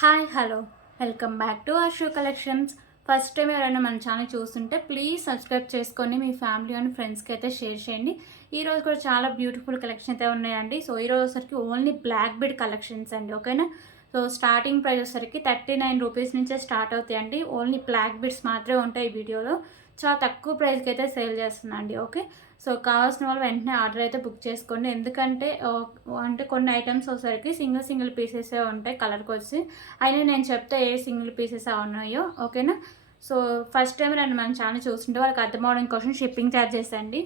Hi hello welcome back to Ashok collections. First time ఎవరైనా మన channel చూస్తుంటే ప్లీజ్ సబ్స్క్రైబ్ చేసుకొని మీ ఫ్యామిలీ అండ్ ఫ్రెండ్స్కి అయితే షేర్ చేయండి. ఈరోజు కూడా చాలా బ్యూటిఫుల్ కలెక్షన్ అయితే ఉన్నాయండి. సో ఈరోజు వచ్చరికి ఓన్లీ బ్లాక్ బీడ్ కలెక్షన్స్ అండి, ఓకేనా. సో స్టార్టింగ్ ప్రైస్ వచ్చరికి 39 రూపీస్ నుంచే స్టార్ట్ అవుతాయండి. ఓన్లీ బ్లాక్ బీడ్స్ మాత్రమే ఉంటాయి ఈ వీడియోలో. చాలా తక్కువ ప్రైస్కి అయితే సేల్ చేస్తున్నా అండి, ఓకే. సో కావాల్సిన వాళ్ళు వెంటనే ఆర్డర్ అయితే బుక్ చేసుకోండి. ఎందుకంటే అంటే కొన్ని ఐటమ్స్ వచ్చేసరికి సింగిల్ పీసెసే ఉంటాయి కలర్కి వచ్చి. అయినా నేను చెప్తే ఏ సింగిల్ పీసెస్ ఉన్నాయో, ఓకేనా. సో ఫస్ట్ టైం నేను మన ఛానల్ చూస్తుంటే వాళ్ళకి అర్థమవడం కోసం షిప్పింగ్ ఛార్జెస్ అండి.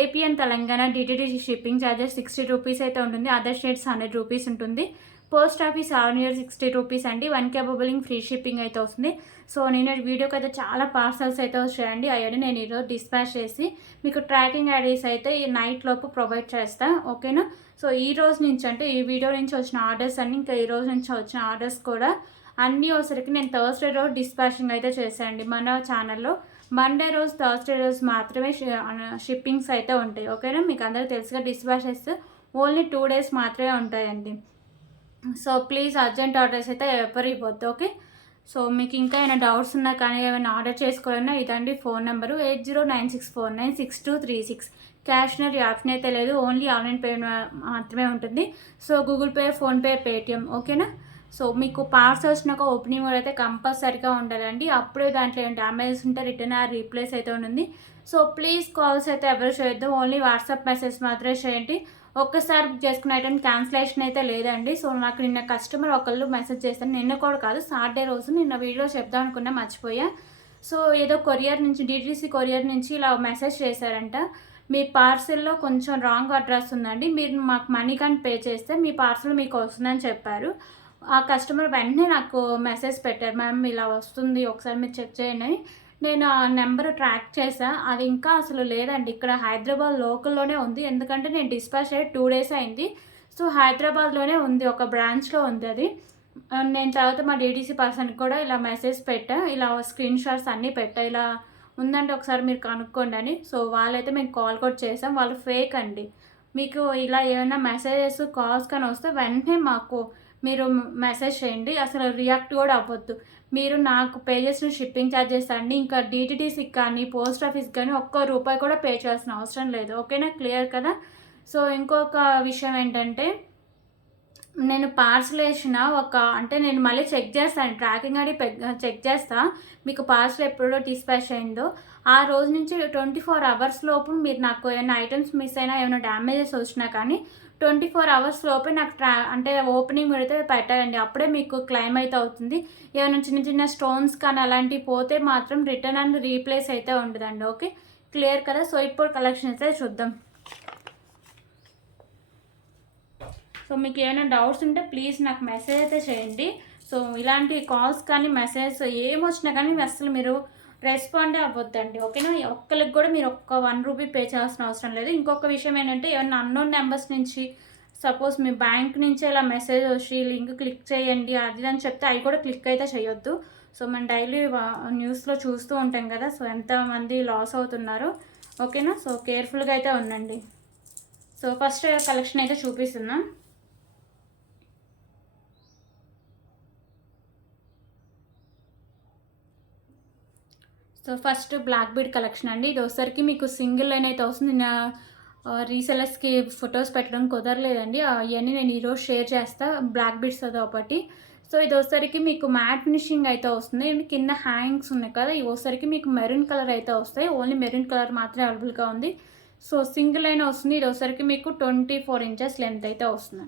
AP and Telangana DTD shipping charges 60 rupees అయితే ఉంటుంది. అదర్ స్టేట్స్ 100 రూపీస్ ఉంటుంది. పోస్ట్ ఆఫీస్ 60 రూపీస్ అండి. 1 కేబులింగ్ ఫ్రీ షిప్పింగ్ అయితే వస్తుంది. సో నేను వీడియోకి అయితే చాలా పార్సల్స్ అయితే వచ్చాయండి. అవన్నీ నేను ఈరోజు డిస్పాచ్ చేసి మీకు ట్రాకింగ్ ఐడీస్ అయితే ఈ నైట్ లోపు ప్రొవైడ్ చేస్తాను, ఓకేనా. సో ఈ రోజు నుంచి అంటే ఈ వీడియో నుంచి వచ్చిన ఆర్డర్స్ అన్ని ఇంకా ఈ రోజు నుంచి వచ్చిన ఆర్డర్స్ కూడా అన్నీ వచ్చరికి నేను థర్స్డే రోజు డిస్పాచింగ్ అయితే చేశానండి మన ఛానల్లో. మండే రోజు థర్స్డే రోజు మాత్రమే షిప్పింగ్స్ అయితే ఉంటాయి, ఓకేనా. మీకు అందరికీ తెలుసుగా డిస్పాచెస్ ఓన్లీ 2 days మాత్రమే ఉంటాయండి. సో ప్లీజ్ అర్జెంట్ ఆర్డర్స్ అయితే ఎవరు ఇవ్వద్దు, ఓకే. సో మీకు ఇంకా ఏమైనా డౌట్స్ ఉన్నా కానీ ఏమైనా ఆర్డర్ చేసుకోవాలన్నా ఇదండి ఫోన్ నెంబరు 8096496236. క్యాష్నర్ ఆప్షన్ అయితే లేదు, ఓన్లీ ఆన్లైన్ పేమెంట్ మాత్రమే ఉంటుంది. So Google pay, PhonePe, Paytm, ఓకేనా. సో మీకు పార్సల్ వచ్చినాక ఓపెనింగ్ కూడా అయితే కంపల్సరీగా ఉండాలండి. అప్పుడే దాంట్లో ఏం డ్యామేజెస్ ఉంటే రిటర్న్ రీప్లేస్ అయితే ఉంటుంది. సో ప్లీజ్ కాల్స్ అయితే ఎవరు చేయొద్దు, ఓన్లీ వాట్సాప్ మెసేజ్ మాత్రమే చేయండి. ఒక్కసారి బుక్ చేసుకున్న ఐటమ్ క్యాన్సిలేషన్ అయితే లేదండి. సో నాకు నిన్న కస్టమర్ ఒకళ్ళు మెసేజ్ చేస్తాను, నిన్న కూడా కాదు సాటర్డే రోజు నిన్న వీడియో చెప్దాం అనుకున్నా మర్చిపోయా. సో ఏదో కొరియర్ నుంచి డిటిసి కొరియర్ నుంచి ఇలా మెసేజ్ చేశారంట, మీ పార్సిల్లో కొంచెం రాంగ్ అడ్రస్ ఉందండి, మీరు మాకు మనీ కానీ పే చేస్తే మీ పార్సిల్ మీకు వస్తుందని చెప్పారు. ఆ కస్టమర్ వెంటనే నాకు మెసేజ్ పెట్టారు, మ్యామ్ ఇలా వస్తుంది ఒకసారి మీరు చెక్ చేయండి. నేను ఆ నెంబర్ ట్రాక్ చేసా, అది ఇంకా అసలు లేదండి. ఇక్కడ హైదరాబాద్ లోకల్లోనే ఉంది, ఎందుకంటే నేను డిస్పాచ్ అయ్యి 2 days అయింది. సో హైదరాబాద్లోనే ఉంది, ఒక బ్రాంచ్లో ఉంది అది. నేను తర్వాత మా డీటీసీ పర్సన్కి కూడా ఇలా మెసేజ్ పెట్టా, ఇలా స్క్రీన్ షాట్స్ అన్నీ పెట్టా, ఇలా ఉందంటే ఒకసారి మీరు కనుక్కోండి అని. సో వాళ్ళైతే మేము కాల్ కూడా చేసాం, వాళ్ళు ఫేక్ అండి. మీకు ఇలా ఏమైనా మెసేజెస్ కాల్స్ కానీ వస్తే వెంటనే మాకు మీరు మెసేజ్ చేయండి, అసలు రియాక్ట్ కూడా అవ్వద్దు. మీరు నాకు పే చేసిన షిప్పింగ్ ఛార్జెస్ అండి, ఇంకా డీటీడీసీకి కానీ పోస్ట్ ఆఫీస్కి కానీ ₹1 కూడా పే చేయాల్సిన అవసరం లేదు, ఓకేనా. క్లియర్ కదా. సో ఇంకొక విషయం ఏంటంటే, నేను పార్సల్ వేసిన అంటే నేను మళ్ళీ చెక్ చేస్తాను, ట్రాకింగ్ ఐడి చెక్ చేస్తా, మీకు పార్సల్ ఎప్పుడో డిస్పాచ్ అయిందో ఆ రోజు నుంచి 24 hours లోపు మీరు నాకు ఏమైనా ఐటమ్స్ మిస్ అయినా ఏమైనా డ్యామేజెస్ వచ్చినా కానీ 24 hours లోపే నాకు అంటే ఓపెనింగ్ పెడితే పెట్టాలండి, అప్పుడే మీకు క్లెయిమ్ అయితే అవుతుంది. ఏమైనా చిన్న చిన్న స్టోన్స్ కానీ అలాంటివి పోతే మాత్రం రిటర్న్ అండ్ రీప్లేస్ అయితే ఉండదండి, ఓకే. క్లియర్ కదా. సో ఇప్పుడు కలెక్షన్ అయితే చూద్దాం. సో మీకు ఏమైనా డౌట్స్ ఉంటే ప్లీజ్ నాకు మెసేజ్ అయితే చేయండి. సో ఇలాంటి కాల్స్ కానీ మెసేజ్ ఏమొచ్చినా కానీ అసలు మీరు రెస్పాండే అవ్వద్దండి, ఓకేనా. ఒక్కరికి కూడా మీరు ₹1 పే చేయాల్సిన అవసరం లేదు. ఇంకొక విషయం ఏంటంటే, ఏమైనా అన్నోన్ నెంబర్స్ నుంచి సపోజ్ మీ బ్యాంక్ నుంచే ఇలా మెసేజ్ వచ్చి లింక్ క్లిక్ చేయండి అది అని చెప్తే అవి కూడా క్లిక్ అయితే చేయొద్దు. సో మనం డైలీ న్యూస్లో చూస్తూ ఉంటాం కదా, సో ఎంతమంది లాస్ అవుతున్నారో, ఓకేనా. సో కేర్ఫుల్గా అయితే ఉండండి. సో ఫస్ట్ కలెక్షన్ అయితే చూపిస్తున్నాం. So first black bead collection అండి. ఇది వచ్చరికి మీకు సింగిల్ లైన్ అయితే వస్తుంది. నా రీసెలర్స్కి ఫొటోస్ పెట్టడం కుదరలేదండి, అవన్నీ నేను ఈరోజు షేర్ చేస్తాను. బ్లాక్ బీడ్స్ అది ఒకటి. సో ఇది వచ్చరికి మీకు మ్యాట్ ఫినిషింగ్ అయితే వస్తుంది. కింద హ్యాంగ్స్ ఉన్నాయి కదా, ఇవి వచ్చరికి మీకు మెరూన్ కలర్ అయితే వస్తాయి. ఓన్లీ మెరూన్ కలర్ మాత్రమే అవైలబుల్గా ఉంది. సో సింగిల్ లైన్ వస్తుంది. ఇది వచ్చరికి మీకు 24 inches లెంత్ అయితే వస్తుంది,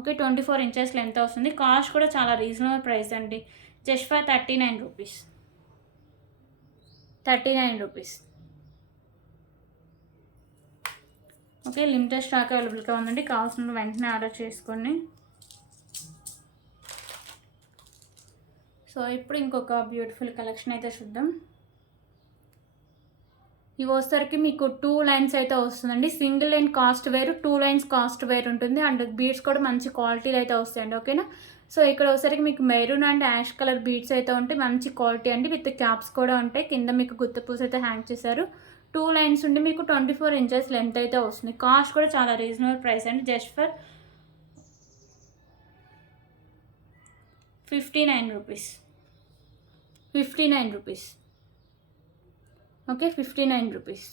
ఓకే. 24 inches లెంత్ వస్తుంది. కాస్ట్ కూడా చాలా రీజనబుల్ ప్రైస్ అండి, just for 39 rupees. 39 rupees, okay. Limited stock అవైలబుల్గా ఉందండి, కావాల్సిన వెంటనే ఆర్డర్ చేసుకోండి. సో ఇప్పుడు ఇంకొక బ్యూటిఫుల్ కలెక్షన్ అయితే చూద్దాం. ఇవి వచ్చేసరికి మీకు 2 lines అయితే వస్తుందండి. సింగిల్ లైన్ కాస్ట్ వేరు, 2 lines కాస్ట్ వేరు ఉంటుంది. అండ్ బీడ్స్ కూడా మంచి క్వాలిటీలు అయితే వస్తాయండి, ఓకేనా. సో ఇక్కడ వచ్చేసరికి మీకు maroon and ash colour beads అయితే ఉంటాయి, మంచి క్వాలిటీ అండి. విత్ క్యాప్స్ కూడా ఉంటాయి. కింద మీకు గుత్తపూస అయితే హ్యాంగ్ చేశారు. 2 lines ఉండి మీకు 24 inches లెంత్ అయితే వస్తుంది. కాస్ట్ కూడా చాలా రీజనబుల్ ప్రైస్ అండి, just for 59 rupees. 59 rupees. Okay, 59 rupees.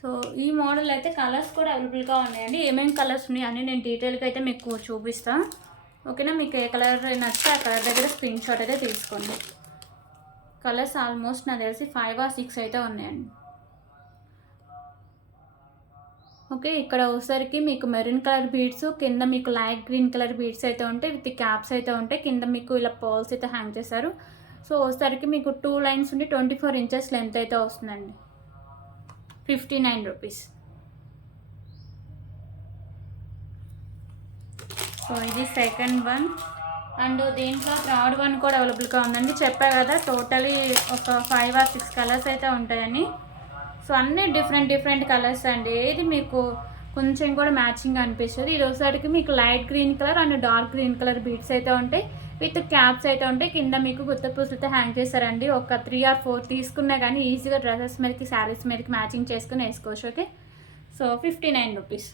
So ఈ మోడల్ అయితే కలర్స్ కూడా అవైలబుల్గా ఉన్నాయండి. ఏమేమి కలర్స్ ఉన్నాయి అని నేను డీటెయిల్గా అయితే మీకు చూపిస్తాను. ఓకేనా, మీకు ఏ కలర్ నచ్చితే ఆ కలర్ దగ్గర స్క్రీన్ షాట్ అయితే తీసుకోండి. కలర్స్ ఆల్మోస్ట్ నాకు తెలిసి 5 or 6 అయితే ఉన్నాయండి. ఓకే, ఇక్కడ వచ్చేసరికి మీకు మెరూన్ కలర్ బీడ్స్, కింద మీకు లైట్ గ్రీన్ కలర్ బీడ్స్ అయితే ఉంటాయి, విత్ క్యాప్స్ అయితే ఉంటాయి. కింద మీకు ఇలా పర్ల్స్ అయితే హ్యాంగ్ చేశారు. సో వచ్చేసరికి మీకు 2 లైన్స్ ఉండి 24 ఇంచెస్ లెంత్ అయితే వస్తుందండి. 59 రూపీస్. సో ఇది సెకండ్ వన్. అండ్ దీంట్లో థర్డ్ వన్ కూడా అవైలబుల్గా ఉందండి. చెప్పా కదా టోటలీ ఒక 5 or 6 కలర్స్ అయితే ఉంటాయని. సో అన్నీ డిఫరెంట్ కలర్స్ అండి. ఏది మీకు కొంచెం కూడా మ్యాచింగ్ అనిపిస్తుంది. ఇది ఒకసారికి మీకు light green colour and dark green colour beads అయితే ఉంటాయి, విత్ క్యాప్స్ అయితే ఉంటాయి. కింద మీకు గుత్త పూసలు అయితే హ్యాంగ్ చేస్తారండి. ఒక 3 or 4 తీసుకున్నా కానీ ఈజీగా డ్రెస్సెస్ మీదకి, శారీస్ మీదకి మ్యాచింగ్ చేసుకుని వేసుకోవచ్చు. Okay, so 59 rupees.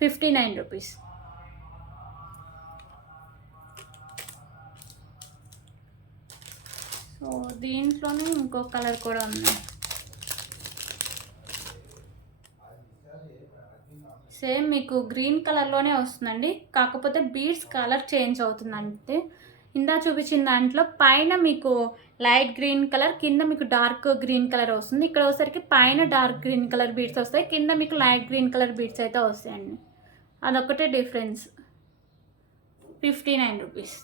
59 rupees. So దీంట్లోనే ఇంకో కలర్ కూడా ఉంది. సేమ్ మీకు గ్రీన్ కలర్లోనే వస్తుందండి, కాకపోతే బీడ్స్ కలర్ చేంజ్ అవుతుంది అంతే. ఇందా చూపించిన దాంట్లో పైన మీకు లైట్ గ్రీన్ కలర్, కింద మీకు డార్క్ గ్రీన్ కలర్ వస్తుంది. ఇక్కడ వచ్చేసరికి పైన డార్క్ గ్రీన్ కలర్ బీడ్స్ వస్తాయి, కింద మీకు లైట్ గ్రీన్ కలర్ బీడ్స్ అయితే వస్తాయండి. అదొక్కటే డిఫరెన్స్. 59 రూపీస్.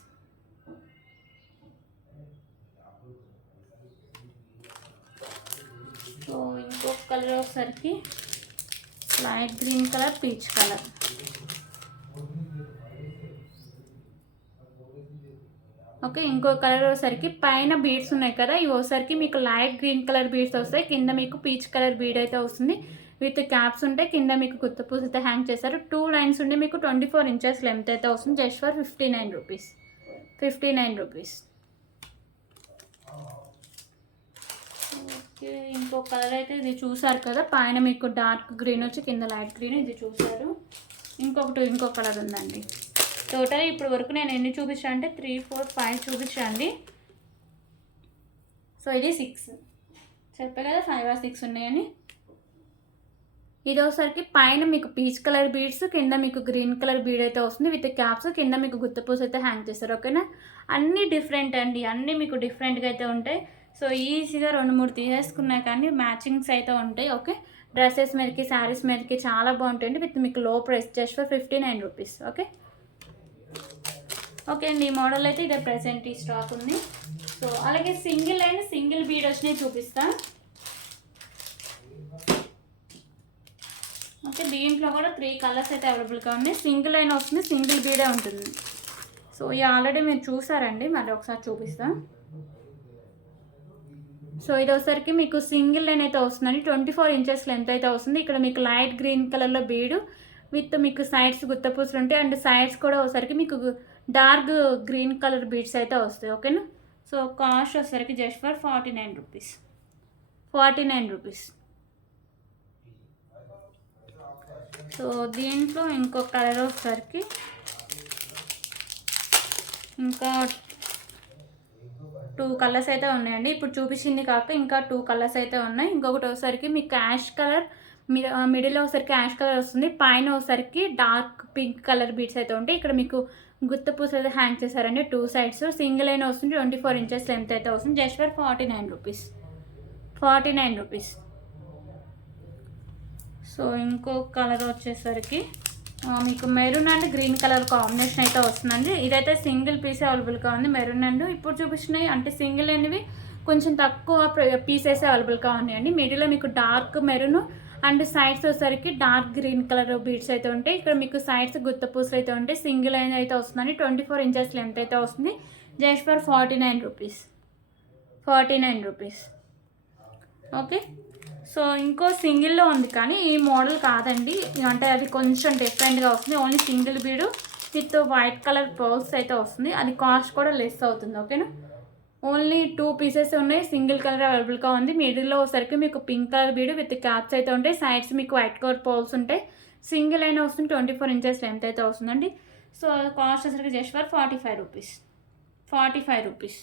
సో ఇంకొక కలర్ వచ్చేసరికి light green colour, peach colour. Okay, ఇంకో కలర్ వచ్చేసరికి పైన బీడ్స్ ఉన్నాయి కదా, ఇవి వచ్చేసరికి మీకు లైట్ గ్రీన్ కలర్ బీడ్స్ వస్తాయి, కింద మీకు పీచ్ కలర్ బీడ్ అయితే వస్తుంది, విత్ క్యాప్స్ ఉంటాయి. కింద మీకు గుత్త పూస అయితే హ్యాంగ్ చేస్తారు. 2 లైన్స్ ఉండి మీకు 24 ఇంచెస్ లెంత్ అయితే వస్తుంది. Just for 59 rupees. 59 rupees. Okay, ఇంకో కలర్ అయితే ఇది చూసారు కదా, పైన మీకు డార్క్ గ్రీన్ వచ్చి కింద లైట్ గ్రీన్, ఇది చూసారు. ఇంకో కలర్ ఉందండి. టోటల్ ఇప్పుడు వరకు నేను ఎన్ని చూపించాను అంటే 3, 4, 5 చూపించండి. సో ఇది 6. చెప్పే కదా 5 or 6 ఉన్నాయని. ఇది ఒకసారికి పైన మీకు పీచ్ కలర్ బీడ్స్, కింద మీకు గ్రీన్ కలర్ బీడ్ అయితే వస్తుంది, విత్ క్యాప్స్. కింద మీకు గుత్తపూస అయితే హ్యాంగ్ చేస్తారు. ఓకేనా, అన్నీ డిఫరెంట్ అండి, అన్నీ మీకు డిఫరెంట్గా అయితే ఉంటాయి. సో ఈజీగా 2-3 తీసేసుకున్నా కానీ మ్యాచింగ్స్ అయితే ఉంటాయి. ఓకే, డ్రెస్సెస్ మీదకి, శారీస్ మీదకి చాలా బాగుంటాయండి, విత్ మీకు లో price. Just for 59 rupees. Okay అండి, ఈ మోడల్ అయితే ఇదే ప్రెసెంట్ ఈ స్టాక్ ఉంది. సో అలాగే సింగిల్ అండ్ సింగిల్ బీడ్ వచ్చినాయి చూపిస్తాను. ఓకే, దీంట్లో కూడా 3 కలర్స్ అయితే అవైలబుల్గా ఉన్నాయి. సింగిల్ లైన్ వస్తుంది, సింగిల్ బీడే ఉంటుంది. సో ఇది ఆల్రెడీ మీరు చూసారండి, మళ్ళీ ఒకసారి చూపిస్తాను. సో ఇది వచ్చేసరికి మీకు సింగిల్ లైన్ అయితే వస్తుందండి. 24 ఇంచెస్ లెంత్ అయితే వస్తుంది. ఇక్కడ మీకు లైట్ గ్రీన్ కలర్లో బీడు, విత్ మీకు సైడ్స్ గుత్తపూసలు ఉంటాయి, అండ్ సైడ్స్ కూడా వచ్చేసరికి మీకు డార్క్ గ్రీన్ కలర్ బీడ్స్ అయితే వస్తాయి. ఓకేనా, సో కాస్ట్ వచ్చేసరికి just for 49 rupees. 49 rupees. So దీంట్లో ఇంకో కలర్ వచ్చేసరికి ఇంకా 2 కలర్స్ అయితే ఉన్నాయండి. ఇప్పుడు చూపించింది కాక ఇంకా 2 కలర్స్ అయితే ఉన్నాయి. ఇంకొకటి వచ్చేసరికి మీకు యాష్ కలర్, మిడిల్లో ఒకసారికి యాష్ కలర్ వస్తుంది, పైన ఒకసారికి డార్క్ పింక్ కలర్ బీడ్స్ అయితే ఉంటాయి. ఇక్కడ మీకు గుత్త పూస అయితే హ్యాంగ్ చేశారండి 2 సైడ్స్. సింగిల్ అయినా వస్తుంది, 24 ఇంచెస్ లెంత్ అయితే వస్తుంది. Just for 49 rupees. 49 rupees. So ఇంకో కలర్ వచ్చేసరికి మీకు maroon and green colour combination అయితే వస్తుందండి. ఇదైతే సింగిల్ పీస్ అవైలబుల్గా ఉంది. మెరూన్ అండ్ ఇప్పుడు చూపిస్తున్నాయి అంటే సింగిల్ అనేవి కొంచెం తక్కువ పీసెస్ అవైలబుల్గా ఉన్నాయండి. మిడిల్లో మీకు డార్క్ మెరూన్ అండ్ సైడ్స్ వచ్చేసరికి డార్క్ గ్రీన్ కలర్ బీడ్స్ అయితే ఉంటాయి. ఇక్కడ మీకు సైడ్స్ గుత్త పూసలు అయితే ఉంటాయి. సింగిల్ అయిన అయితే వస్తుందండి. 24 ఇంచెస్ లెంత్ అయితే వస్తుంది. Just for 49 rupees. 49 rupees. Okay, so ఇంకో సింగిల్లో ఉంది కానీ ఈ మోడల్ కాదండి, అంటే అది కొంచెం డిఫరెంట్గా వస్తుంది. Only single bead with white colour pearls అయితే వస్తుంది. అది కాస్ట్ కూడా లెస్ అవుతుంది. ఓకేనా, ఓన్లీ 2 పీసెస్ ఉన్నాయి. సింగిల్ కలర్ అవైలబుల్గా ఉంది. మిడిల్లో వచ్చేసరికి మీకు pink colour bead with caps అయితే ఉంటాయి. సైడ్స్ మీకు వైట్ కలర్ పోల్స్ ఉంటాయి. సింగిల్ అయినా వస్తుంది. 24 ఇంచెస్ లెంత్ అయితే వస్తుందండి. సో కాస్ట్ వచ్చేసరికి just for 45 rupees. 45 rupees.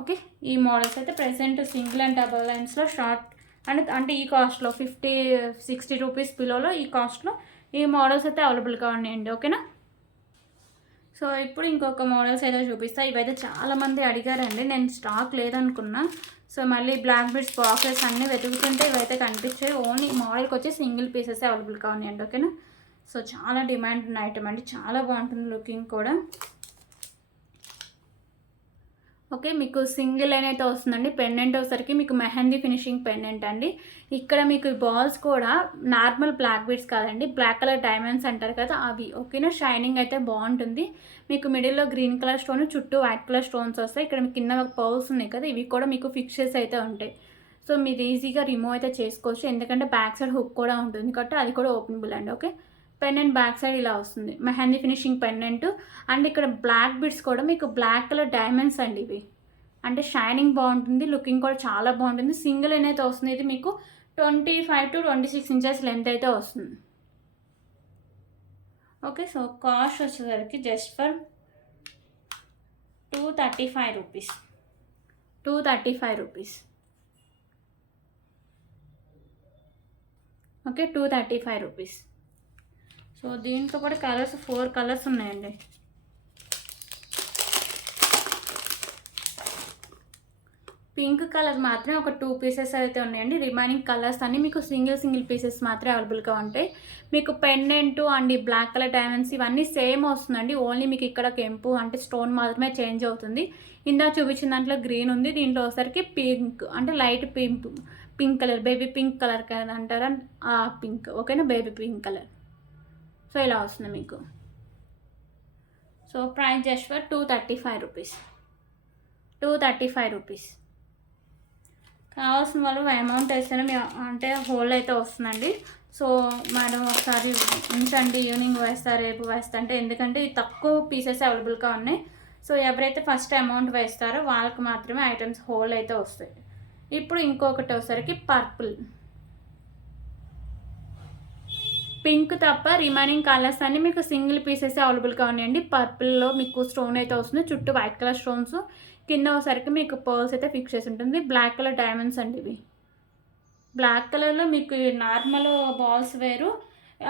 Okay, ఈ మోడల్స్ అయితే ప్రెసెంట్ సింగిల్ అండ్ డబల్ లైన్స్లో షార్ట్ అంటే ఈ కాస్ట్లో 50-60 రూపీస్ బిలోలో ఈ కాస్ట్లో ఈ మోడల్స్ అయితే అవైలబుల్గా ఉన్నాయండి. ఓకేనా. సో ఇప్పుడు ఇంకొక మోడల్స్ అయితే చూపిస్తా. ఇవైతే చాలామంది అడిగారండి, నేను స్టాక్ లేదనుకున్నా. సో మళ్ళీ బ్లాక్ బీడ్స్ బాక్సెస్ అన్నీ వెతుకుతుంటే ఇవైతే కనిపించాయి. ఓన్లీ మోడల్కి వచ్చి సింగిల్ పీసెస్ అవైలబుల్గా ఉన్నాయండి. ఓకేనా. సో చాలా డిమాండ్ ఉన్న ఐటమ్ అండి, చాలా బాగుంటుంది లుకింగ్ కూడా. ఓకే, మీకు సింగిల్ లైన్ అయితే వస్తుందండి. పెండెంట్ వచ్చేసరికి మీకు మెహందీ ఫినిషింగ్ పెండెంట్ అండి. ఇక్కడ మీకు బాల్స్ కూడా నార్మల్ బ్లాక్ బీడ్స్ కాదండి, బ్లాక్ కలర్ డైమండ్స్ అంటారు కదా అవి. ఓకేనా, షైనింగ్ అయితే బాగుంటుంది. మీకు మిడిల్లో గ్రీన్ కలర్ స్టోన్, చుట్టూ వైట్ కలర్ స్టోన్స్ వస్తాయి. ఇక్కడ మీకు కింద పర్ల్స్ ఉన్నాయి కదా, ఇవి కూడా మీకు ఫిక్సెస్ అయితే ఉంటాయి. సో మీరు ఈజీగా రిమూవ్ అయితే చేసుకోవచ్చు, ఎందుకంటే బ్యాక్ సైడ్ హుక్ కూడా ఉంటుంది కాబట్టి అది కూడా ఓపెనబుల్ అండి. ఓకే, పెండెంట్ బ్యాక్ సైడ్ ఇలా వస్తుంది, మెహందీ ఫినిషింగ్ పెండెంట్. అండ్ ఇక్కడ బ్లాక్ బిడ్స్ కూడా మీకు బ్లాక్ కలర్ డైమండ్స్ అండి ఇవి. అంటే షైనింగ్ బాగుంటుంది, లుకింగ్ కూడా చాలా బాగుంటుంది. సింగిల్ అయితే వస్తుంది. ఇది మీకు 25 to 26 ఇంచెస్ లెంత్ అయితే వస్తుంది. ఓకే, సో కాస్ట్ వచ్చేసరికి just for 235 rupees. 235 rupees. Okay, 235 rupees. So దీంట్లో కూడా కలర్స్ 4 కలర్స్ ఉన్నాయండి. పింక్ కలర్ మాత్రం ఒక 2 పీసెస్ అయితే ఉన్నాయండి. రిమైనింగ్ కలర్స్ అన్నీ మీకు సింగిల్ పీసెస్ మాత్రమే అవైలబుల్గా ఉంటాయి. మీకు పెండెంట్ అండ్ ఈ బ్లాక్ కలర్ డైమండ్స్ ఇవన్నీ సేమ్ వస్తుందండి. ఓన్లీ మీకు ఇక్కడ కెంపు అంటే స్టోన్ మాత్రమే చేంజ్ అవుతుంది. ఇందా చూపించిన దాంట్లో గ్రీన్ ఉంది, దీంట్లో వచ్చేసరికి పింక్ అంటే light pink colour, baby pink colour కదా అంటారా ఆ పింక్. ఓకేనా, బేబీ పింక్ కలర్. సో ఇలా వస్తుంది మీకు. So price just for 235 rupees. 235 rupees. కావాల్సిన వాళ్ళు అమౌంట్ వేస్తేనే మీ అంటే హోల్డ్ అయితే వస్తుందండి. సో మేడం ఒకసారి ఉంచండి, ఈవినింగ్ వేస్తా రేపు వేస్తా అంటే, ఎందుకంటే ఈ తక్కువ పీసెస్ అవైలబుల్గా ఉన్నాయి. సో ఎవరైతే ఫస్ట్ అమౌంట్ వేస్తారో వాళ్ళకి మాత్రమే ఐటమ్స్ హోల్డ్ అయితే వస్తాయి. ఇప్పుడు ఇంకొకటి వచ్చేసరికి పర్పుల్. పింక్ తప్ప రిమైనింగ్ కలర్స్ అన్నీ మీకు సింగిల్ పీసెస్ అవైలబుల్గా ఉన్నాయండి. పర్పుల్లో మీకు స్టోన్ అయితే వస్తుంది, చుట్టూ వైట్ కలర్ స్టోన్స్, కింద ఒకసారికి మీకు పర్ల్స్ అయితే ఫిక్స్ చేసి ఉంటుంది. బ్లాక్ కలర్ డైమండ్స్ అండి ఇవి. బ్లాక్ కలర్లో మీకు నార్మల్ బాల్స్ వేరు,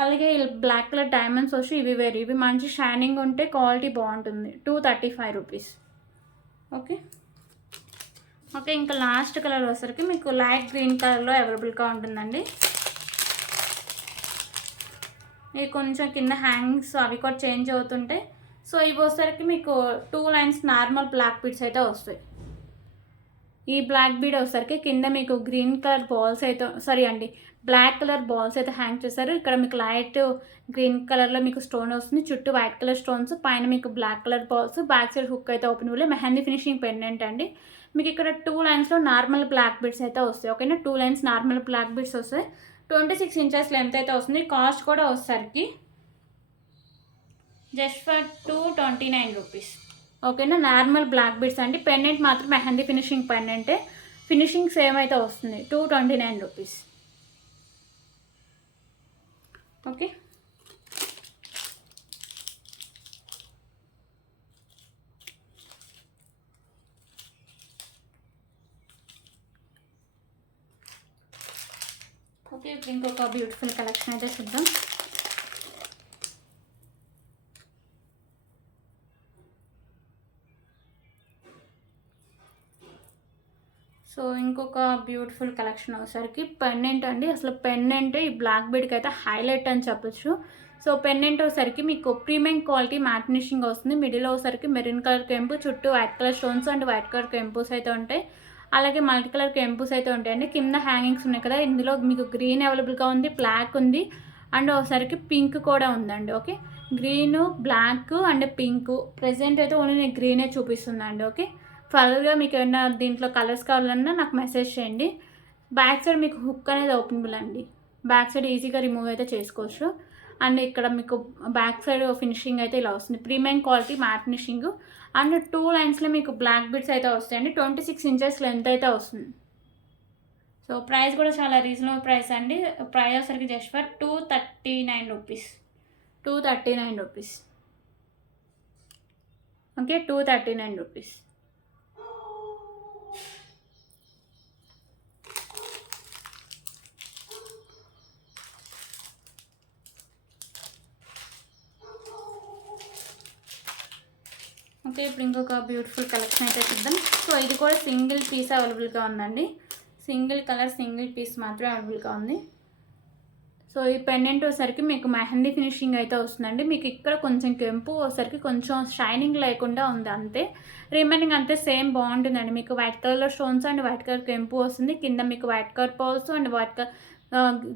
అలాగే బ్లాక్ కలర్ డైమండ్స్ వచ్చి ఇవి వేరు. ఇవి మంచి షైనింగ్ ఉంటే క్వాలిటీ బాగుంటుంది. 235 రూపీస్. ఓకే ఓకే ఇంకా లాస్ట్ కలర్ వచ్చేసరికి మీకు లైట్ గ్రీన్ కలర్లో అవైలబుల్గా ఉంటుందండి. ఇవి కొంచెం కింద హ్యాంగింగ్స్ అవి కూడా చేంజ్ అవుతుంటాయి. సో ఇవి వచ్చేసరికి మీకు 2 లైన్స్ నార్మల్ బ్లాక్ బీడ్స్ అయితే వస్తాయి. ఈ బ్లాక్ బీడ్ వచ్చేసరికి కింద మీకు గ్రీన్ కలర్ బాల్స్ అయితే బ్లాక్ కలర్ బాల్స్ అయితే హ్యాంగ్ చేస్తారు. ఇక్కడ మీకు లైట్ గ్రీన్ కలర్లో మీకు స్టోన్ వస్తుంది, చుట్టూ వైట్ కలర్ స్టోన్స్, పైన మీకు black colour balls, back side hook అయితే ఓపెన్ అవ్వలే. మెహందీ ఫినిషింగ్ పెండెంట్ అండి. మీకు ఇక్కడ 2 లైన్స్లో నార్మల్ బ్లాక్ బీడ్స్ అయితే వస్తాయి. ఓకేనా, 2 లైన్స్ నార్మల్ బ్లాక్ బీడ్స్ వస్తాయి. 26 ఇంచెస్ లెంత్ అయితే వస్తుంది. కాస్ట్ కూడా వచ్చేసరికి జస్ట్ ఫర్ 229 రూపీస్. ఓకేనా, నార్మల్ బ్లాక్ బీడ్స్ అండి. పెండెంట్ మాత్రం మెహందీ ఫినిషింగ్ పెండెంటే, ఫినిషింగ్ సేమ్ అయితే వస్తుంది. 229 రూపీస్. ఓకే ఓకే ఇప్పుడు ఇంకొక బ్యూటిఫుల్ కలెక్షన్ అయితే చూద్దాం. సో ఇంకొక బ్యూటిఫుల్ కలెక్షన్ వచ్చేసరికి పెండెంట్ అండి. అసలు పెండెంట్ ఈ బ్లాక్ బీడ్కి అయితే హైలైట్ అని చెప్పొచ్చు. సో పెండెంట్ వచ్చేసరికి మీకు ప్రీమియం క్వాలిటీ మ్యాట్ ఫినిషింగ్ వస్తుంది. మిడిల్ వచ్చేసరికి మెరూన్ కలర్ కెంపు, చుట్టూ white colour stones and white colour కెంపుస్ అయితే ఉంటాయి. అలాగే మల్టీ కలర్ కెంపుస్ అయితే ఉంటాయండి. కింద హ్యాంగింగ్స్ ఉన్నాయి కదా, ఇందులో మీకు గ్రీన్ అవైలబుల్గా ఉంది, బ్లాక్ ఉంది అండ్ ఒకసారికి పింక్ కూడా ఉందండి. Okay, green, black and pink. Present అయితే ఓన్లీ నేను గ్రీనే చూపిస్తుందండి. ఓకే, ఫర్దర్గా మీకు ఏమైనా దీంట్లో కలర్స్ కావాలన్నా నాకు మెసేజ్ చేయండి. బ్యాక్ సైడ్ మీకు హుక్ అనేది ఓపెనబుల్ అండి, బ్యాక్ సైడ్ ఈజీగా రిమూవ్ అయితే చేసుకోవచ్చు. అండ్ ఇక్కడ మీకు బ్యాక్ సైడ్ ఫినిషింగ్ అయితే ఇలా వస్తుంది. Premium quality matte finishing and 2 లైన్స్లో మీకు బ్లాక్ బిట్స్ అయితే వస్తాయండి. 26 ఇంచెస్ లెంత్ అయితే వస్తుంది. సో ప్రైస్ కూడా చాలా రీజనబుల్ ప్రైస్ అండి. ప్రైస్ వచ్చరికి just for 239 rupees. 239 rupees. Okay, 239 rupees. Okay, ఇప్పుడు ఇంకొక బ్యూటిఫుల్ కలెక్షన్ అయితే చూద్దాం. సో ఇది కూడా సింగిల్ పీస్ అవైలబుల్గా ఉందండి. సింగిల్ కలర్ సింగిల్ పీస్ మాత్రమే అవైలబుల్గా ఉంది. సో ఈ పెండెంట్ వచ్చేసరికి మీకు మెహందీ ఫినిషింగ్ అయితే వస్తుందండి. మీకు ఇక్కడ కొంచెం కెంపు వచ్చేసరికి కొంచెం షైనింగ్ లేకుండా ఉంది అంతే. రిమైనింగ్ అంతే సేమ్ బాగుంటుందండి. మీకు వైట్ కలర్లో స్టోన్స్ అండ్ వైట్ కలర్ కెంపు వస్తుంది. కింద మీకు white colour pearls and white colour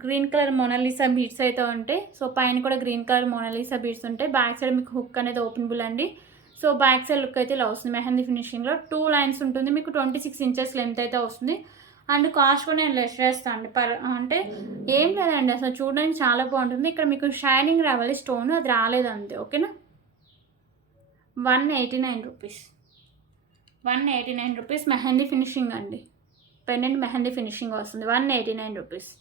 green colour Monalisa beads అయితే ఉంటాయి. సో పైన కూడా గ్రీన్ కలర్ మోనాలిసా బీడ్స్ ఉంటాయి. బ్యాక్ సైడ్ మీకు హుక్ అనేది ఓపెనబుల్ అండి. సో బ్యాక్ సైడ్ లుక్ అయితే ఇలా వస్తుంది. మెహందీ ఫినిషింగ్లో 2 లైన్స్ ఉంటుంది. మీకు 26 ఇంచెస్ లెంత్ అయితే వస్తుంది. అండ్ కాస్ట్ కూడా నేను లెస్ చేస్తాను అండి. అంటే ఏం లేదండి, అసలు చూడడానికి చాలా బాగుంటుంది. ఇక్కడ మీకు షైనింగ్ రావాలి స్టోన్, అది రాలేదు అంతే. ఓకేనా, 189 రూపీస్. 189 రూపీస్ మెహందీ ఫినిషింగ్ అండి. పెండెంట్ మెహందీ ఫినిషింగ్ వస్తుంది. 189 రూపీస్.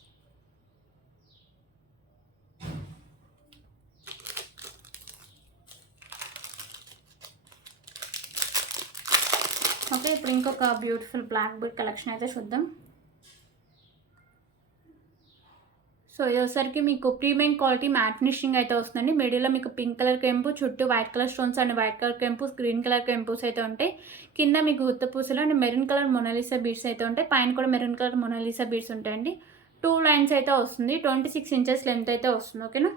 ఓకే, ఇప్పుడు ఇంకొక బ్యూటిఫుల్ బ్లాక్ బీడ్ కలెక్షన్ అయితే చూద్దాం. సో ఇది వచ్చేసరికి మీకు ప్రీమియం క్వాలిటీ మ్యాట్ ఫినిషింగ్ అయితే వస్తుందండి. మిడిల్లో మీకు పింక్ కలర్ కెంపు, చుట్టూ white colour stones and white colour కెంపు, గ్రీన్ కలర్ కెంపుస్ అయితే ఉంటాయి. కింద మీకు గుత్త పూసలు and maroon colour Mona Lisa beads అయితే ఉంటాయి. పైన కూడా మెరూన్ కలర్ మొనాలిసా బీడ్స్ ఉంటాయండి. 2 లైన్స్ అయితే వస్తుంది. 26 ఇంచెస్ లెంత్ అయితే వస్తుంది. ఓకేనా,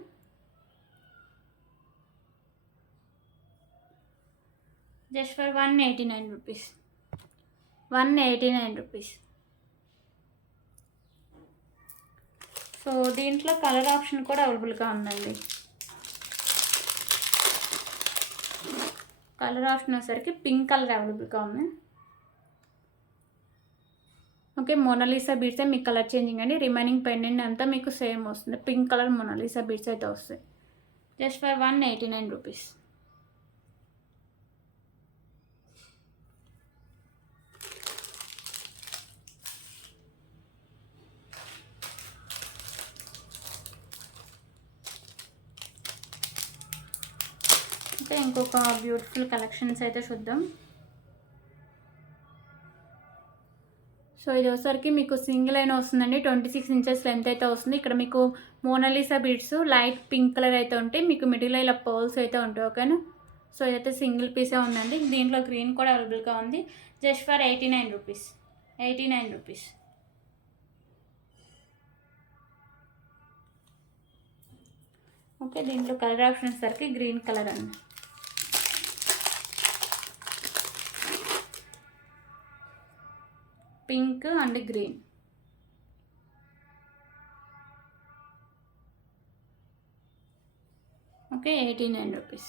just for 189 rupees. 189 rupees. So దీంట్లో కలర్ ఆప్షన్ కూడా అవైలబుల్గా ఉందండి. కలర్ ఆప్షన్ వచ్చేసరికి పింక్ కలర్ అవైలబుల్గా ఉంది. ఓకే, మోనాలిసా బీడ్స్ మీకు కలర్ చేంజింగ్ అండి. రిమైనింగ్ పెండెంట్ అంతా మీకు సేమ్ వస్తుంది. పింక్ కలర్ మోనాలిసా బీడ్స్ అయితే వస్తాయి. Just for 189 rupees. అయితే ఇంకొక బ్యూటిఫుల్ కలెక్షన్స్ అయితే చూద్దాం. సో ఇది వచ్చేసరికి మీకు సింగిల్ అయినా వస్తుందండి. 26 ఇంచెస్ లెంత్ అయితే వస్తుంది. ఇక్కడ మీకు Monalisa beads light pink colour అయితే ఉంటాయి. మీకు మిడిల్లో ఇలా పర్ల్స్ అయితే ఉంటాయి. ఓకేనా, సో ఇదైతే సింగిల్ పీసే ఉందండి. దీంట్లో గ్రీన్ కూడా అవైలబుల్గా ఉంది. Just for 89 rupees. 89 rupees. Okay, దీంట్లో కలర్ ఆప్షన్స్ సరికి గ్రీన్ కలర్ అండి. Pink and green. Okay, 89 rupees.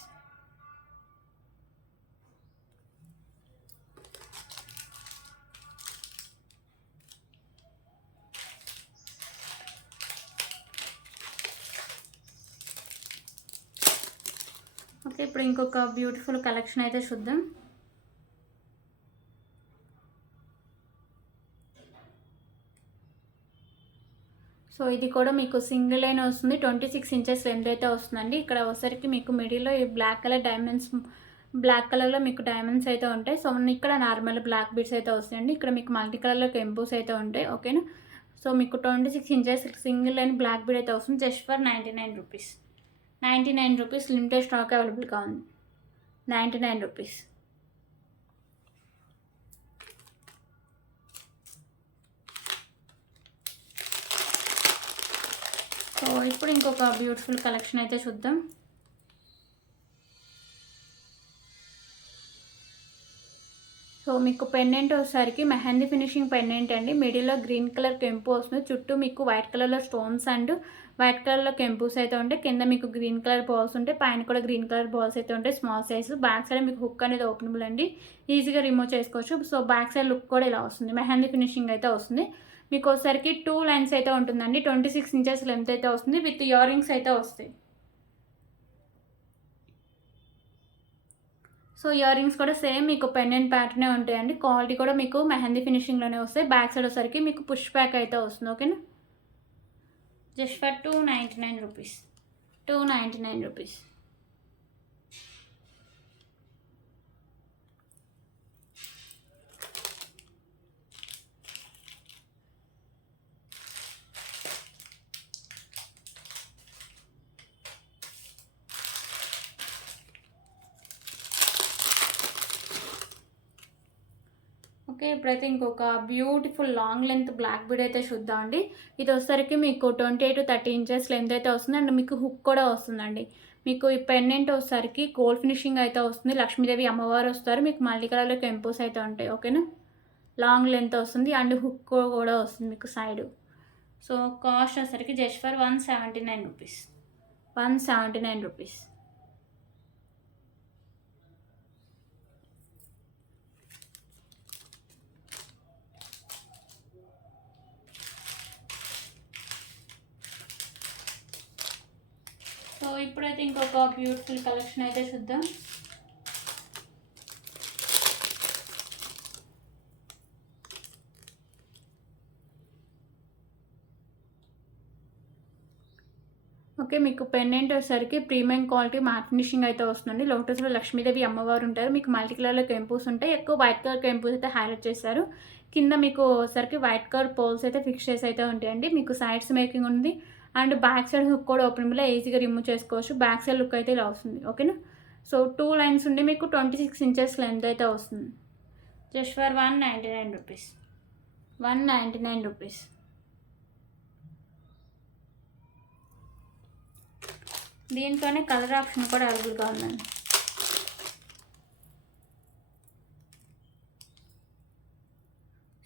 Okay, ఇప్పుడు ఇంకొక బ్యూటిఫుల్ కలెక్షన్ అయితే చూద్దాం. సో ఇది కూడా మీకు సింగిల్ లైన్ వస్తుంది. 26 ఇంచెస్ లెంత్ అయితే వస్తుందండి. ఇక్కడ వచ్చేసరికి మీకు మిడిల్లో ఈ బ్లాక్ కలర్ డైమండ్స్, బ్లాక్ కలర్లో మీకు డైమండ్స్ అయితే ఉంటాయి. సో ఇక్కడ నార్మల్ బ్లాక్ బీడ్స్ అయితే వస్తాయండి. ఇక్కడ మీకు మల్టీ కలర్లో కెంపుస్ అయితే ఉంటాయి. ఓకేనా, సో మీకు 26 inches single line black bead అయితే వస్తుంది. Just for 99 rupees. 99 rupees. Limited stock అవైలబుల్గా ఉంది. 99 రూపీస్. సో ఇప్పుడు ఇంకొక బ్యూటిఫుల్ కలెక్షన్ అయితే చూద్దాం. సో మీకు పెండెంట్ వచ్చేసరికి మెహందీ ఫినిషింగ్ పెండెంట్ అండి. మిడిల్లో గ్రీన్ కలర్ కెంపు వస్తుంది. చుట్టూ మీకు వైట్ కలర్లో స్టోన్స్ అండ్ వైట్ కలర్లో కెంపుస్ అయితే ఉంటాయి. కింద మీకు గ్రీన్ కలర్ బాల్స్ ఉంటాయి. పైన కూడా గ్రీన్ కలర్ బాల్స్ అయితే ఉంటాయి. Small size. బ్యాక్ సైడ్ మీకు హుక్ అనేది ఓపెనబుల్ అండి. ఈజీగా రిమూవ్ చేసుకోవచ్చు. సో బ్యాక్ సైడ్ లుక్ కూడా ఇలా వస్తుంది. మెహందీ ఫినిషింగ్ అయితే వస్తుంది. మీకు ఒకసారికి 2 లైన్స్ అయితే ఉంటుందండి. 26 ఇంచెస్ లెంత్ అయితే వస్తుంది. విత్ ఇయర్ రింగ్స్ అయితే వస్తాయి. సో ఇయర్ రింగ్స్ కూడా సేమ్ మీకు పెండెంట్ ప్యాటర్నే ఉంటాయండి. క్వాలిటీ కూడా మీకు మెహందీ ఫినిషింగ్లోనే వస్తాయి. బ్యాక్ సైడ్ వచ్చేసరికి మీకు పుష్ బ్యాక్ అయితే వస్తుంది. ఓకేనా, just for 299 rupees. 299 rupees. Okay, ఇప్పుడైతే ఇంకొక beautiful long length black bead అయితే చూద్దాం అండి. ఇది వచ్చేసరికి మీకు 28 to 30 ఇంచెస్ లెంత్ అయితే వస్తుంది అండ్ మీకు హుక్ కూడా వస్తుందండి. మీకు ఈ పెండెంట్ వచ్చేసరికి గోల్డ్ ఫినిషింగ్ అయితే వస్తుంది. లక్ష్మీదేవి అమ్మవారు వస్తారు. మీకు మల్టీ కలర్లో కెంపుస్ అయితే ఉంటాయి. ఓకేనా, లాంగ్ లెంత్ వస్తుంది అండ్ హుక్ కూడా వస్తుంది మీకు సైడ్. సో కాస్ట్ వచ్చేసరికి just for 179 rupees. 179 rupees. So ఇప్పుడైతే ఇంకొక బ్యూటిఫుల్ కలెక్షన్ అయితే చూద్దాం. ఓకే, మీకు పెండెంట్ వచ్చేసరికి ప్రీమియం క్వాలిటీ మ్యాట్ ఫినిషింగ్ అయితే వస్తుందండి. లోటస్లో లక్ష్మీదేవి అమ్మవారు ఉంటారు. మీకు మల్టీ కలర్లో కెంపుస్ ఉంటాయి. ఎక్కువ వైట్ కలర్ కెంపుస్ అయితే హైలైట్ చేశారు. కింద మీకు వచ్చేసరికి వైట్ కలర్ పోల్స్ అయితే ఫిక్స్ చేసి అయితే ఉంటాయండి. మీకు సైడ్స్ మేకింగ్ ఉంది అండ్ బ్యాక్ సైడ్ హుక్ కూడా ఓపెనబుల్, ఈజీగా రిమూవ్ చేసుకోవచ్చు. బ్యాక్ సైడ్ లుక్ అయితే ఇలా వస్తుంది. ఓకేనా, సో 2 లైన్స్ ఉండి మీకు 26 ఇంచెస్ లెంత్ అయితే వస్తుంది. Just for 199 rupees. 199 రూపీస్. దీంట్లోనే కలర్ ఆప్షన్ కూడా అవైలబుల్గా ఉందండి.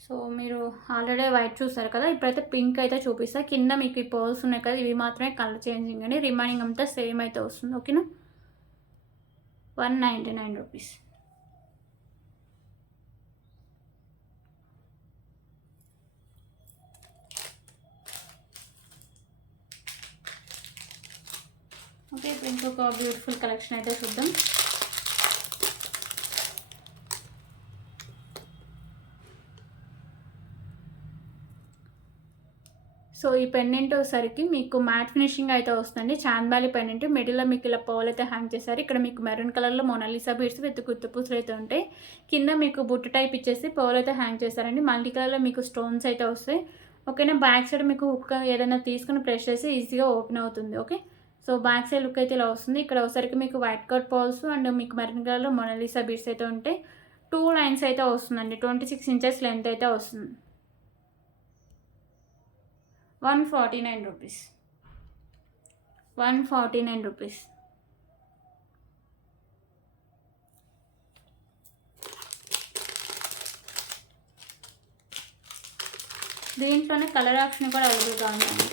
సో మీరు ఆల్రెడీ వైట్ చూస్తారు కదా, ఇప్పుడైతే పింక్ అయితే చూపిస్తా. కింద మీకు ఈ పర్ల్స్ ఉన్నాయి కదా, ఇవి మాత్రమే కలర్ చేంజింగ్ అండి. రిమైనింగ్ అంతా సేమ్ అయితే వస్తుంది. ఓకేనా, 199 రూపీస్. ఓకే, ఇప్పుడు ఇంకొక బ్యూటిఫుల్ కలెక్షన్ అయితే చూద్దాం. సో ఈ పెండెంట్ వచ్చేసరికి మీకు మ్యాట్ ఫినిషింగ్ అయితే వస్తుంది. చాంద్బాలి పెండెంట్ మిడిల్లో మీకు ఇలా పర్ల్ అయితే హ్యాంగ్ చేశారు. ఇక్కడ మీకు మెరూన్ కలర్లో మొనాలిసా బీడ్స్ విత్ గుత్తుపూసలు అయితే ఉంటాయి. కింద మీకు బుట్ట టైప్ ఇచ్చేసి పర్ల్ అయితే హ్యాంగ్ చేశారండి. మల్టీ కలర్లో మీకు స్టోన్స్ అయితే వస్తాయి. ఓకేనా, బ్యాక్ సైడ్ మీకు హుక్ ఏదైనా తీసుకుని ప్రెస్ చేసి ఈజీగా ఓపెన్ అవుతుంది. Okay, so back side look అయితే ఇలా వస్తుంది. ఇక్కడ వచ్చేసరికి మీకు వైట్ కలర్ పర్ల్స్ అండ్ మీకు మెరూన్ కలర్లో మొనాలిసా బీడ్స్ అయితే ఉంటాయి. 2 లైన్స్ అయితే వస్తుందండి. 26 ఇంచెస్ లెంత్ అయితే వస్తుంది. 149 రూపీస్. 149 రూపీస్. దీంట్లోనే కలర్ ఆప్షన్ కూడా అవైలబుల్గా ఉందండి.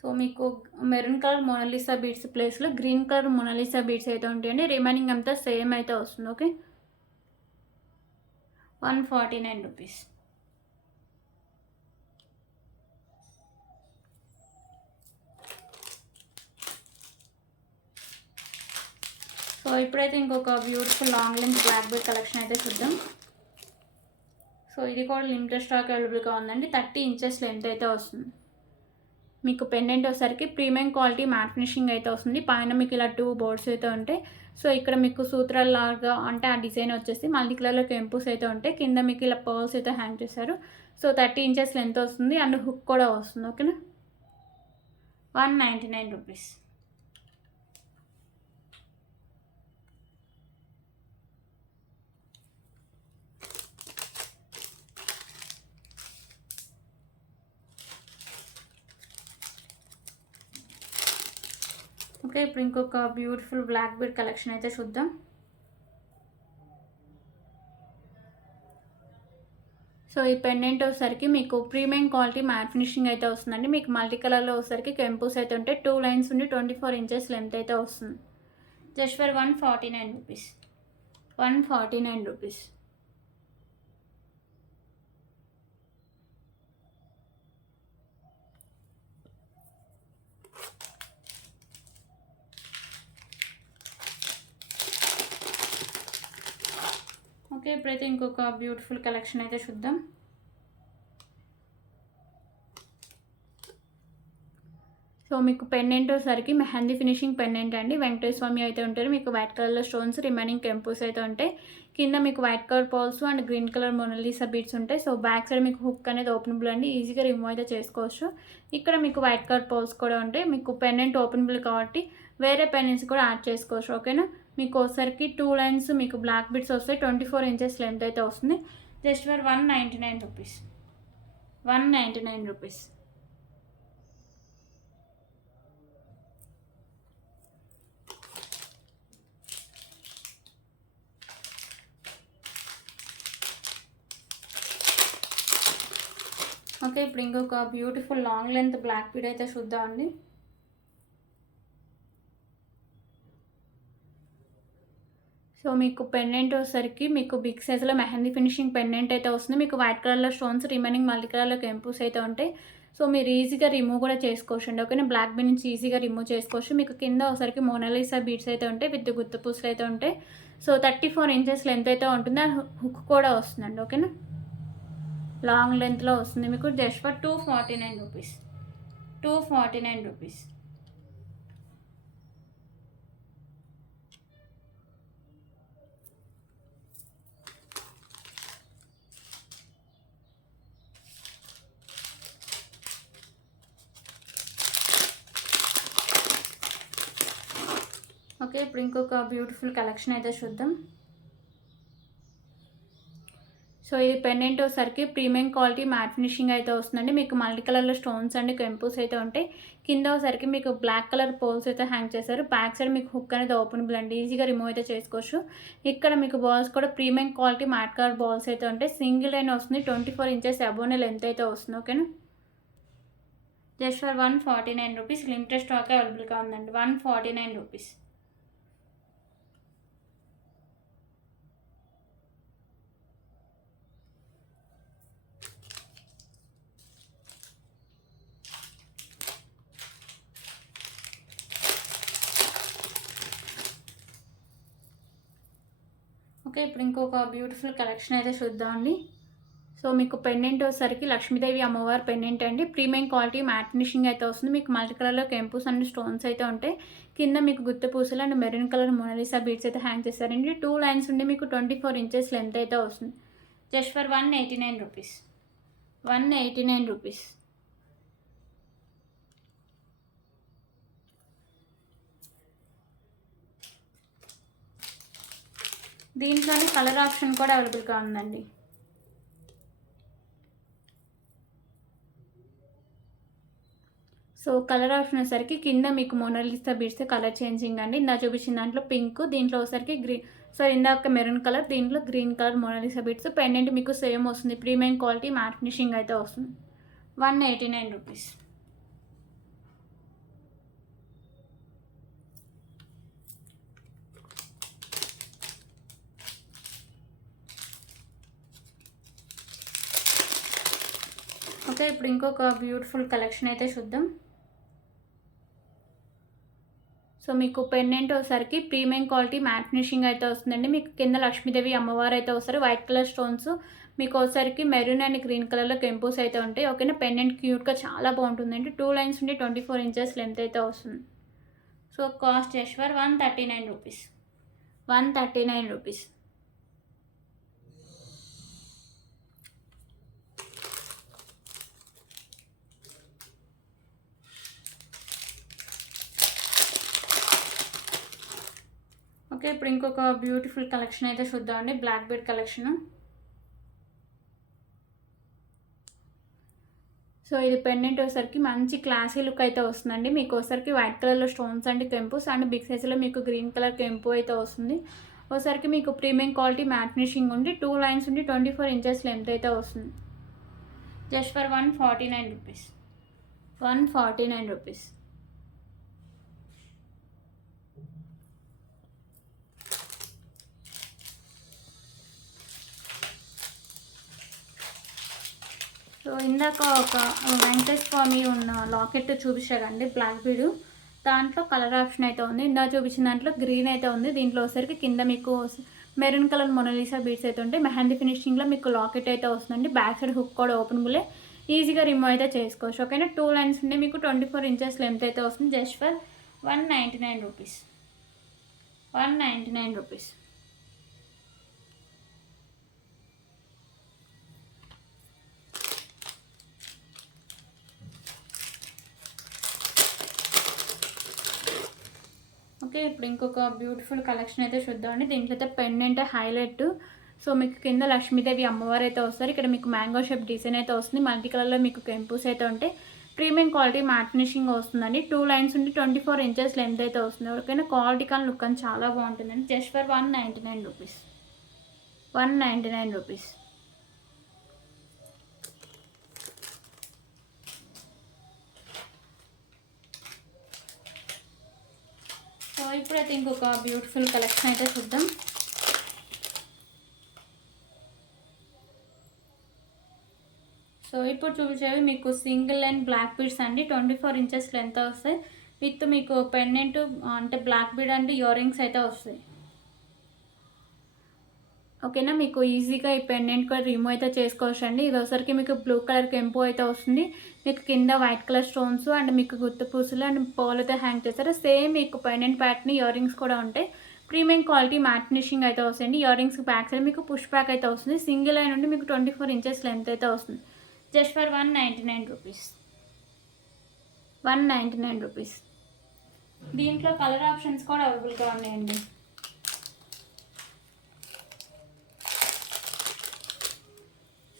సో మీకు మెరూన్ కలర్ మొనాలిసా బీడ్స్ ప్లేస్లో గ్రీన్ కలర్ మొనాలిసా బీడ్స్ అయితే ఉంటాయండి. రిమైనింగ్ అంతా సేమ్ అయితే వస్తుంది. Okay, 149 rupees. సో ఇప్పుడైతే ఇంకొక beautiful long length black bead collection అయితే చూద్దాం. సో ఇది కూడా లిమిటెడ్ స్టాక్ అవైలబుల్గా ఉందండి. 30 ఇంచెస్ లెంత్ అయితే వస్తుంది. మీకు పెండెంట్ వచ్చేసరికి ప్రీమియం క్వాలిటీ మ్యాట్ ఫినిషింగ్ అయితే వస్తుంది. పైన మీకు ఇలా 2 బోర్డ్స్ అయితే ఉంటాయి. సో ఇక్కడ మీకు సూత్రాలాగా అంటే ఆ డిజైన్ వచ్చేసి మల్టీ కలర్లో కెంపుస్ అయితే ఉంటాయి. కింద మీకు ఇలా పర్ల్స్ అయితే హ్యాంగ్ చేశారు. సో 30 ఇంచెస్ లెంత్ వస్తుంది అండ్ హుక్ కూడా వస్తుంది. ఓకేనా, 199 రూపీస్. ఓకే, ఇప్పుడు ఇంకొక బ్యూటిఫుల్ బ్లాక్ బీడ్ కలెక్షన్ అయితే చూద్దాం. సో ఈ పెండెంట్ వచ్చేసరికి మీకు ప్రీమియం క్వాలిటీ మ్యాట్ ఫినిషింగ్ అయితే వస్తుందండి. మీకు మల్టీ కలర్లో వచ్చేసరికి కెంపుస్ అయితే ఉంటాయి. 2 లైన్స్ ఉండి 24 ఇంచెస్ లెంత్ అయితే వస్తుంది. Just for 149 rupees. 149 rupees. Okay, ఇప్పుడైతే ఇంకొక బ్యూటిఫుల్ కలెక్షన్ అయితే చూద్దాం. సో మీకు పెండెంట్ వచ్చేసరికి మెహందీ ఫినిషింగ్ పెండెంట్ అండి. వెంకటేశ్వర స్వామి అయితే ఉంటారు. మీకు వైట్ కలర్లో స్టోన్స్, రిమైనింగ్ కెంపుస్ అయితే ఉంటాయి. కింద మీకు white colour pearls and green colour Mona Lisa beads ఉంటాయి. సో బ్యాక్ సైడ్ మీకు హుక్ అనేది ఓపెనబుల్ అండి, ఈజీగా రిమూవ్ అయితే చేసుకోవచ్చు. ఇక్కడ మీకు వైట్ కలర్ పర్ల్స్ కూడా ఉంటాయి. మీకు పెండెంట్ ఓపెనబుల్ కాబట్టి వేరే పెండెంట్స్ కూడా యాడ్ చేసుకోవచ్చు. ఓకేనా, మీకు ఒకసారికి 2 లైన్స్ మీకు బ్లాక్ బీడ్స్ వస్తాయి. 24 ఇంచెస్ లెంత్ అయితే వస్తుంది. Just for 199 rupees. 199 rupees. Okay, ఇప్పుడు ఇంకొక beautiful long length black bead అయితే చూద్దామండి. సో మీకు పెండెంట్ వచ్చేసరికి మీకు బిగ్ సైజ్లో మెహందీ ఫినిషింగ్ పెండెంట్ అయితే వస్తుంది. మీకు వైట్ కలర్లో స్టోన్స్, రిమైనింగ్ మల్టీ కలర్లో కెంపుస్ అయితే ఉంటాయి. సో మీరు ఈజీగా రిమూవ్ కూడా చేసుకోవచ్చు అండి. ఓకేనా, బ్లాక్ బీడ్ నుంచి ఈజీగా రిమూవ్ చేసుకోవచ్చు. మీకు కింద ఒకసారికి మోనాలిసా బీడ్స్ అయితే ఉంటాయి, విత్ గుత్త పూసలు అయితే ఉంటాయి. సో 34 ఇంచెస్ లెంత్ అయితే ఉంటుంది. ఆ హుక్ కూడా వస్తుందండి. ఓకేనా, లాంగ్ లెంత్లో వస్తుంది. మీకు just for 249 rupees. 249 rupees. Okay, ఇప్పుడు ఇంకొక బ్యూటిఫుల్ కలెక్షన్ అయితే చూద్దాం. సో ఇది పెండెంట్ వచ్చేసరికి ప్రీమియం క్వాలిటీ మ్యాట్ ఫినిషింగ్ అయితే వస్తుందండి. మీకు మల్టీ కలర్లో స్టోన్స్ అండ్ కెంపుస్ అయితే ఉంటాయి. కింద వచ్చేసరికి మీకు బ్లాక్ కలర్ పోల్స్ అయితే హ్యాంగ్ చేశారు. బ్యాక్ సైడ్ మీకు హుక్ అనేది ఓపెనబుల్ అండి, ఈజీగా రిమూవ్ అయితే చేసుకోవచ్చు. ఇక్కడ మీకు బాల్స్ కూడా premium quality mat colour balls అయితే ఉంటాయి. సింగిల్ లైన్ వస్తుంది. 24 ఇంచెస్ అబోనే లెంత్ అయితే వస్తుంది. ఓకేనా, just for 149 rupees. Limited stock అవైలబుల్గా ఉందండి. 149 రూపీస్. ఓకే, ఇప్పుడు ఇంకొక బ్యూటిఫుల్ కలెక్షన్ అయితే చూద్దామండి. సో మీకు పెండెంట్ వచ్చేసరికి లక్ష్మీదేవి అమ్మవారి పెండెంట్ అండి. ప్రీమియం క్వాలిటీ మ్యాట్ ఫినిషింగ్ అయితే వస్తుంది. మీకు మల్టీ కలర్లో కెంపుస్ అండ్ స్టోన్స్ అయితే ఉంటాయి. కింద మీకు గుత్త పూసలు and maroon colour Mona Lisa beads అయితే హ్యాంగ్ చేస్తారండి. 2 లైన్స్ ఉండి మీకు 24 ఇంచెస్ లెంత్ అయితే వస్తుంది. Just for 189 rupees. 189 రూపీస్. దీంట్లోనే కలర్ ఆప్షన్ కూడా అవైలబుల్గా ఉందండి. సో కలర్ ఆప్షన్ వచ్చేసరికి కింద మీకు మోనాలిసా బీడ్స్ కలర్ చేంజింగ్ అండి. ఇందా చూపించిన దాంట్లో పింక్, దీంట్లో వచ్చేసరికి గ్రీన్. సో ఇందాక మెరూన్ కలర్, దీంట్లో green colour Monalisa beads. Pendant మీకు సేమ్ వస్తుంది. ప్రీమియం క్వాలిటీ మ్యాట్ ఫినిషింగ్ అయితే వస్తుంది. 189 రూపీస్. ఓకే, ఇప్పుడు ఇంకొక బ్యూటిఫుల్ కలెక్షన్ అయితే చూద్దాం. సో మీకు పెండెంట్ వచ్చేసరికి ప్రీమియం క్వాలిటీ మ్యాట్ ఫినిషింగ్ అయితే వస్తుందండి. మీకు కింద లక్ష్మీదేవి అమ్మవారు అయితే వస్తారు. వైట్ కలర్ స్టోన్స్, మీకు వచ్చేసరికి మెరూన్ అండ్ గ్రీన్ కలర్లో కెంపుస్ అయితే ఉంటాయి. ఓకేనా, పెండెంట్ క్యూట్గా చాలా బాగుంటుందండి. 2 లైన్స్ ఉండి 24 ఇంచెస్ లెంత్ అయితే వస్తుంది. So cost just for 139 rupees. 139 rupees. Okay, ఇప్పుడు ఇంకొక బ్యూటిఫుల్ కలెక్షన్ అయితే చూద్దామండి. Black bead collection. సో ఇది పెండెంట్ వచ్చేసరికి మంచి క్లాసీ లుక్ అయితే వస్తుందండి. మీకు వచ్చేసరికి వైట్ కలర్లో స్టోన్స్ అండ్ కెంపుస్ అండ్ బిగ్ సైజ్లో మీకు గ్రీన్ కలర్ కెంపు అయితే వస్తుంది. ఒకసారికి మీకు ప్రీమియం క్వాలిటీ మ్యాట్ ఫినిషింగ్ ఉండి 2 లైన్స్ ఉండి 24 ఇంచెస్ లెంత్ అయితే వస్తుంది. Just for 149 rupees. 149 rupees. So ఇందాక ఒక వెంకటేశ్వర స్వామి ఉన్న లాకెట్ చూపించారండి బ్లాక్ బీడ్. దాంట్లో కలర్ ఆప్షన్ అయితే ఉంది. ఇందాక చూపించిన దాంట్లో గ్రీన్ అయితే ఉంది. దీంట్లో వచ్చేసరికి కింద మీకు మెరూన్ కలర్ మొనాలిసా బీడ్స్ అయితే ఉంటాయి. మెహందీ ఫినిషింగ్లో మీకు లాకెట్ అయితే వస్తుందండి. బ్యాక్ సైడ్ హుక్ కూడా ఓపెనబులే, ఈజీగా రిమూవ్ అయితే చేసుకోవచ్చు. ఓకేనా, 2 లైన్స్ ఉంటే మీకు 24 ఇంచెస్ లెంత్ అయితే వస్తుంది. Just for 199 rupees. 199 rupees. Okay, ఇప్పుడు ఇంకొక బ్యూటిఫుల్ కలెక్షన్ అయితే చూద్దామండి. దీంట్లో అయితే పెండెంట్ హైలైట్. సో మీకు కింద లక్ష్మీదేవి అమ్మవారు అయితే వస్తారు. ఇక్కడ మీకు మ్యాంగో షేప్ డిజైన్ అయితే వస్తుంది. మల్టీ కలర్లో మీకు కెంపుస్ అయితే ఉంటాయి. ప్రీమియం క్వాలిటీ మ్యాట్ ఫినిషింగ్ వస్తుందండి. 2 లైన్స్ ఉండి 24 ఇంచెస్ లెంత్ అయితే వస్తుంది. ఎవరికైనా క్వాలిటీ కానీ లుక్ అని చాలా బాగుంటుందండి. Just for 199 rupees. 199 rupees. So ఇప్పుడైతే ఇంకొక బ్యూటిఫుల్ కలెక్షన్ అయితే చూద్దాం. సో ఇప్పుడు చూపించేవి మీకు సింగిల్ లైన్ బ్లాక్ బీడ్స్ అండి. 24 ఇంచెస్ లెంత్ వస్తాయి. విత్ మీకు పెండెంట్ అంటే బ్లాక్ బీడ్ అంటే ఇయర్ రింగ్స్ అయితే వస్తాయి. ఓకేనా, మీకు ఈజీగా ఈ పెండెంట్ కూడా రిమూవ్ అయితే చేసుకోవచ్చు అండి. ఇది ఒకసారికి మీకు బ్లూ కలర్ కెంపు అయితే వస్తుంది. మీకు కింద వైట్ కలర్ స్టోన్స్ అండ్ మీకు గుత్త పూసలు అండ్ పోల్ అయితే హ్యాంగ్ చేస్తారు. సేమ్ మీకు పెండెంట్ ప్యాటర్న్ ఇయర్ రింగ్స్ కూడా ఉంటాయి. ప్రీమియం క్వాలిటీ మ్యాట్ ఫినిషింగ్ అయితే వస్తుంది. ఇయర్ రింగ్స్ బ్యాక్ సైడ్ మీకు పుష్ బ్యాక్ అయితే వస్తుంది. సింగిల్ లైన్ నుండి మీకు 24 ఇంచెస్ లెంత్ అయితే వస్తుంది. Just for 199 rupees. 199 రూపీస్. దీంట్లో కలర్ ఆప్షన్స్ కూడా అవైలబుల్గా ఉన్నాయండి.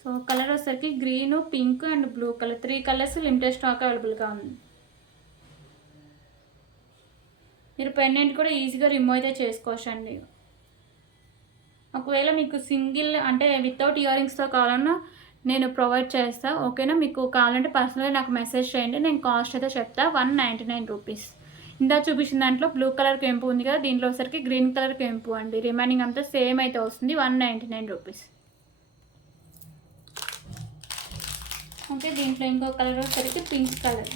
సో కలర్ వచ్చేసరికి green, pink and blue colour 3 colours limited stock అవైలబుల్గా ఉంది. మీరు పెండెంట్ కూడా ఈజీగా రిమూవ్ అయితే చేసుకోవచ్చు అండి. ఒకవేళ మీకు సింగిల్ అంటే వితౌట్ ఇయర్ రింగ్స్తో కావాలన్నా నేను ప్రొవైడ్ చేస్తాను. ఓకేనా, మీకు కావాలంటే పర్సనల్గా నాకు మెసేజ్ చేయండి, నేను కాస్ట్ అయితే చెప్తా. 199 రూపీస్. ఇందా చూపించిన దాంట్లో బ్లూ కలర్ కెంపు ఉంది కదా, దీంట్లో వచ్చరికి గ్రీన్ కలర్ కెంపు అండి. రిమైనింగ్ అంతా సేమ్ అయితే వస్తుంది. 199 రూపీస్. ఓకే, దీంట్లో ఇంకో కలర్ వచ్చరికి pink colour.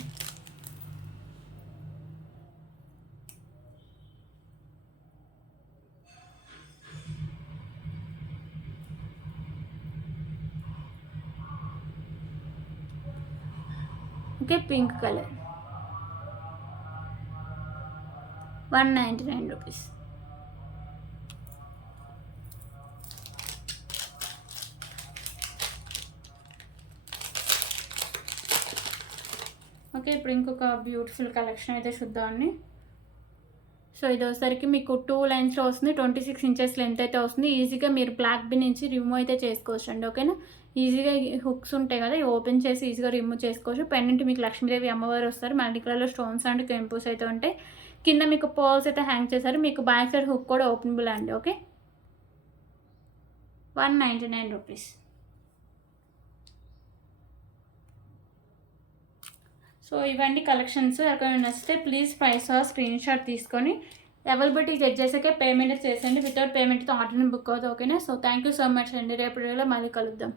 Okay, pink colour. 199 rupees. Okay, ఇప్పుడు ఇంకొక బ్యూటిఫుల్ కలెక్షన్ అయితే చూద్దామండి. సో ఇది వచ్చేసరికి మీకు 2 లైన్స్లో వస్తుంది. 26 ఇంచెస్ లెంత్ అయితే వస్తుంది. ఈజీగా మీరు బ్లాక్ బిన్ నుంచి రిమూవ్ అయితే చేసుకోవచ్చు అండి. ఓకేనా, ఈజీగా హుక్స్ ఉంటాయి కదా, ఓపెన్ చేసి ఈజీగా రిమూవ్ చేసుకోవచ్చు. పెండెంట్ మీకు లక్ష్మీదేవి అమ్మవారు వస్తారు. మల్టీ కలర్లో స్టోన్స్ అండ్ కెంపుస్ అయితే ఉంటాయి. కింద మీకు పర్ల్స్ అయితే హ్యాంగ్ చేశారు. మీకు బ్యాక్ సైడ్ హుక్ కూడా ఓపెనబుల్ అండి. Okay, 199 rupees. సో ఇవన్నీ కలెక్షన్స్. ఎవరికైనా నచ్చితే ప్లీజ్ ప్రైస్ స్క్రీన్ షాట్ తీసుకొని అవైలబిలిటీ చెక్ చేసాకే పేమెంట్ చేసేయండి. వితౌట్ పేమెంట్తో ఆర్డర్ని బుక్ అవుతుంది. ఓకేనా, so thank you so much అండి. రేపు మళ్ళీ కలుద్దాం.